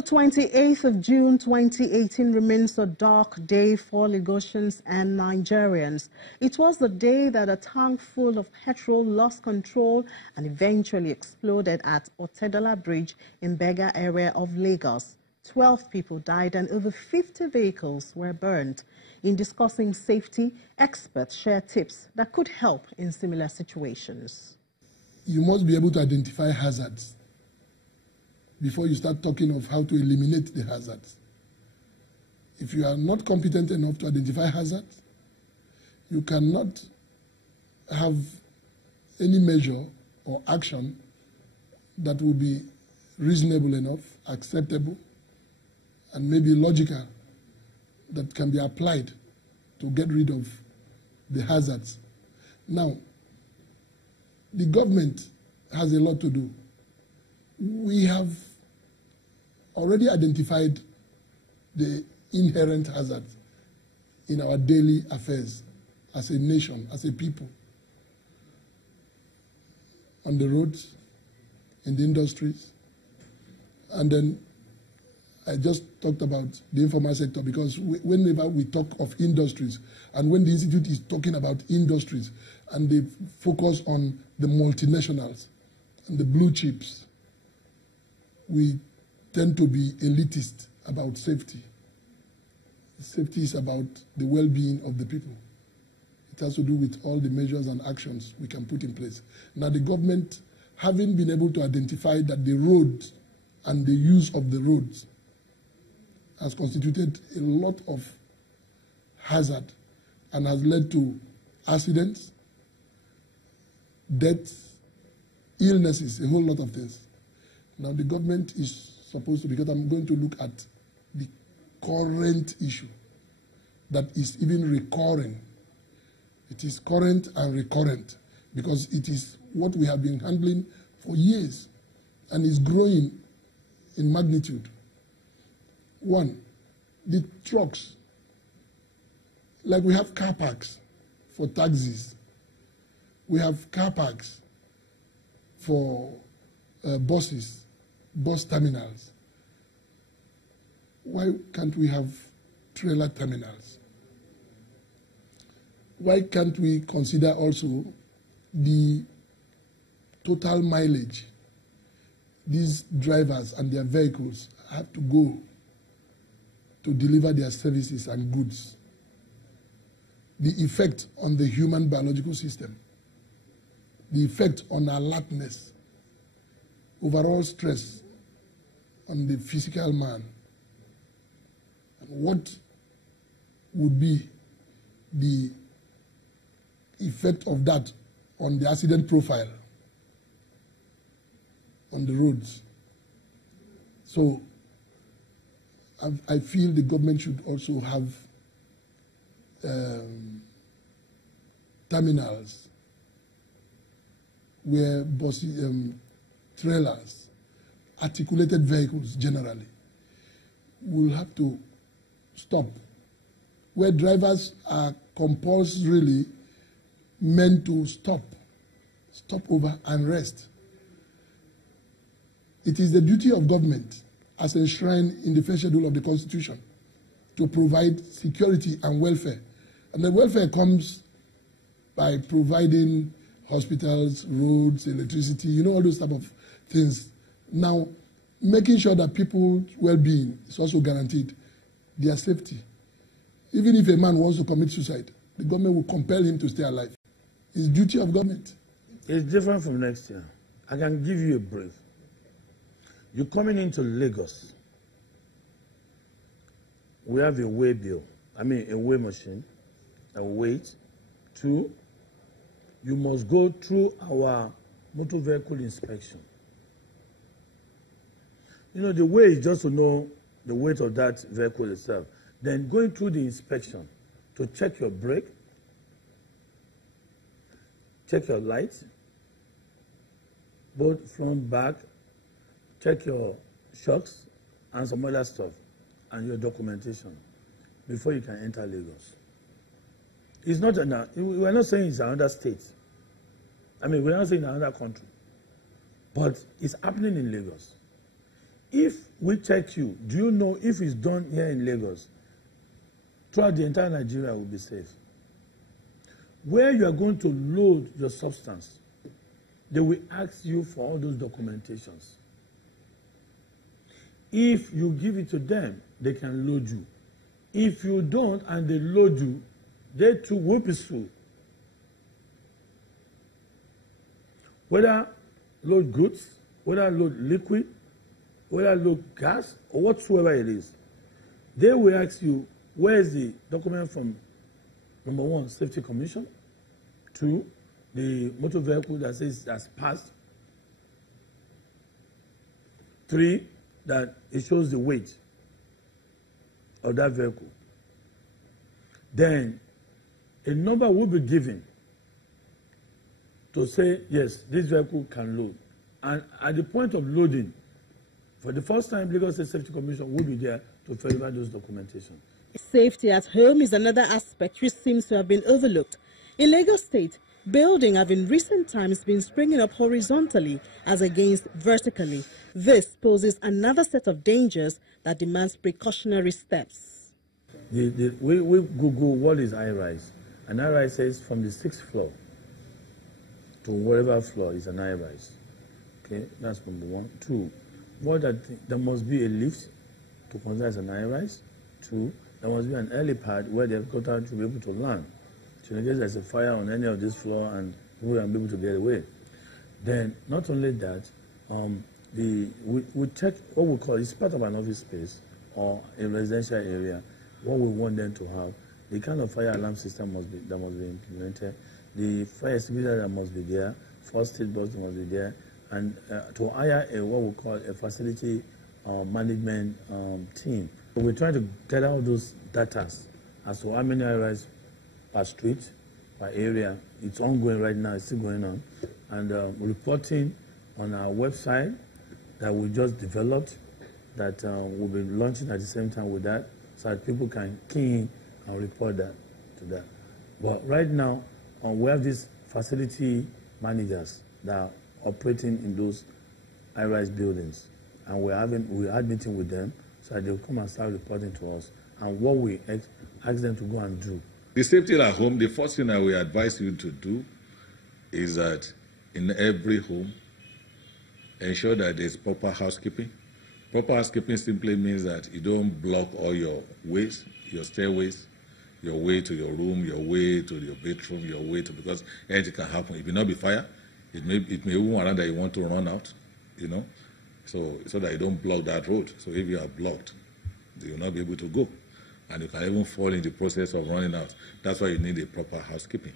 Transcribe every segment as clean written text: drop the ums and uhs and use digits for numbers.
The 28th of June 2018 remains a dark day for Lagosians and Nigerians. It was the day that a tank full of petrol lost control and eventually exploded at Otedola Bridge in Bega area of Lagos. 12 people died and over 50 vehicles were burned. In discussing safety, experts share tips that could help in similar situations. You must be able to identify hazards before you start talking of how to eliminate the hazards. If you are not competent enough to identify hazards, you cannot have any measure or action that will be reasonable enough, acceptable, and maybe logical, that can be applied to get rid of the hazards. Now, the government has a lot to do. We have already identified the inherent hazards in our daily affairs as a nation, as a people, on the roads, in the industries. And then I just talked about the informal sector, because whenever we talk of industries, and when the Institute is talking about industries, and they focus on the multinationals and the blue chips, we tend to be elitist about safety. Safety is about the well-being of the people. It has to do with all the measures and actions we can put in place. Now, the government, having been able to identify that the roads and the use of the roads has constituted a lot of hazard and has led to accidents, deaths, illnesses, a whole lot of things. Now, the government is supposed to, because I'm going to look at the current issue that is even recurring. It is current and recurrent because it is what we have been handling for years and is growing in magnitude. One, the trucks. Like we have car parks for taxis. We have car parks for buses, bus terminals. Why can't we have trailer terminals? Why can't we consider also the total mileage these drivers and their vehicles have to go to deliver their services and goods? The effect on the human biological system, the effect on alertness, overall stress on the physical man, and what would be the effect of that on the accident profile on the roads. So I feel the government should also have terminals where buses, trailers, articulated vehicles generally will have to stop, where drivers are compulsorily meant to stop over and rest. It is the duty of government, as enshrined in the first schedule of the Constitution, to provide security and welfare. And the welfare comes by providing hospitals, roads, electricity, you know, all those type of things. Now, making sure that people's well-being is also guaranteed, their safety. Even if a man wants to commit suicide, the government will compel him to stay alive. It's duty of government. It's different from next year. I can give you a brief. You're coming into Lagos. We have a weigh bill. A weigh machine, a weight. 2, you must go through our motor vehicle inspection. You know, the way is just to know the weight of that vehicle itself. Then going through the inspection to check your brake, check your lights, both front, back, check your shocks and some other stuff, and your documentation before you can enter Lagos. It's not we're not saying it's another state. We're not saying another country. But it's happening in Lagos. if we check you, do you know if it's done here in Lagos, throughout the entire Nigeria will be safe? Where you are going to load your substance, they will ask you for all those documentations. If you give it to them, they can load you. If you don't and they load you, they too will be sued. Whether load goods, whether load liquid, whether load gas, or whatsoever it is, they will ask you, where is the document from, number one, Safety Commission, two, the motor vehicle that says it has passed, three, that it shows the weight of that vehicle. Then a number will be given to say, yes, this vehicle can load. And at the point of loading, for the first time, Lagos State Safety Commission will be there to verify those documentation. Safety at home is another aspect which seems to have been overlooked. In Lagos State, building have in recent times been springing up horizontally as against vertically. This poses another set of dangers that demands precautionary steps. We Google what is high-rise. An high-rise says from the 6th floor to whatever floor is an high-rise. Okay, that's number one. Two, there must be a lift to consider as an high-rise. Two, there must be an helipad where the helicopter should be able to land. So in case there's a fire on any of this floor and people will be able to get away. Then, not only that, we check what we call, it's part of an office space or a residential area, what we want them to have. The kind of fire alarm system that must be implemented. The fire extinguisher that must be there, first aid box must be there, and to hire what we call a facility management team. So we're trying to get out those data as to how many high-rise per street, per area. It's ongoing right now, it's still going on. And reporting on our website that we just developed, that we'll be launching at the same time with that, so that people can key in and report that to that. But right now, we have these facility managers that are operating in those high-rise buildings. And we had meeting with them so that they'll come and start reporting to us. And what we ask them to go and do. The safety at home, the first thing that we advise you to do is that in every home, ensure that there's proper housekeeping. Proper housekeeping simply means that you don't block all your ways, your stairways, your way to your room, your way to your bedroom, your way to, because anything can happen. It may not be fire. It may even around that you want to run out, so that you don't block that road. So if you are blocked, you will not be able to go. And you can even fall in the process of running out. That's why you need a proper housekeeping.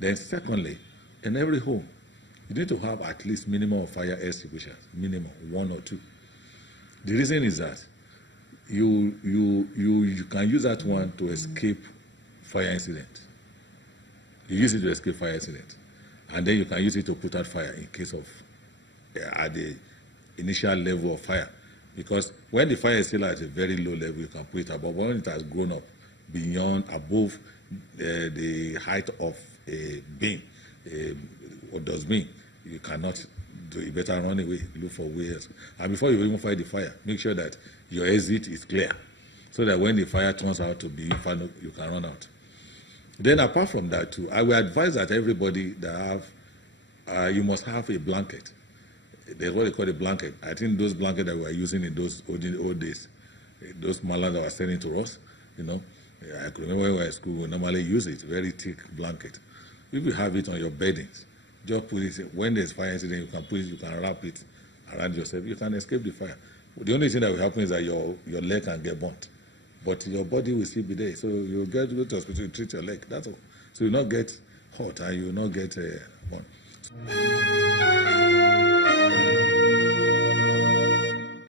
Then secondly, in every home, you need to have at least minimum of fire extinguishers, minimum, 1 or 2. The reason is that you can use that one to escape fire incident. You use it to escape fire incident. And then you can use it to put out fire in case of at the initial level of fire. Because when the fire is still at a very low level, you can put it above. When it has grown up above the height of a beam, what does mean? You cannot do it. You better run away, look for ways. And before you even fight the fire, make sure that your exit is clear, so that when the fire turns out to be final, you can run out. Then apart from that too, I will advise that everybody that you must have a blanket. There's what they call a blanket. I think those blankets that we were using in those old days, those malas that were sending to us, I could remember when we were at school, we normally use it, very thick blanket. If you have it on your beddings, just put it, when there's fire incident, you can put it, you can wrap it around yourself, you can escape the fire. The only thing that will happen is that your leg can get burnt, but your body will still be there. So you'll go to the hospital to treat your leg, that's all. So you'll not get hot and you'll not get burnt.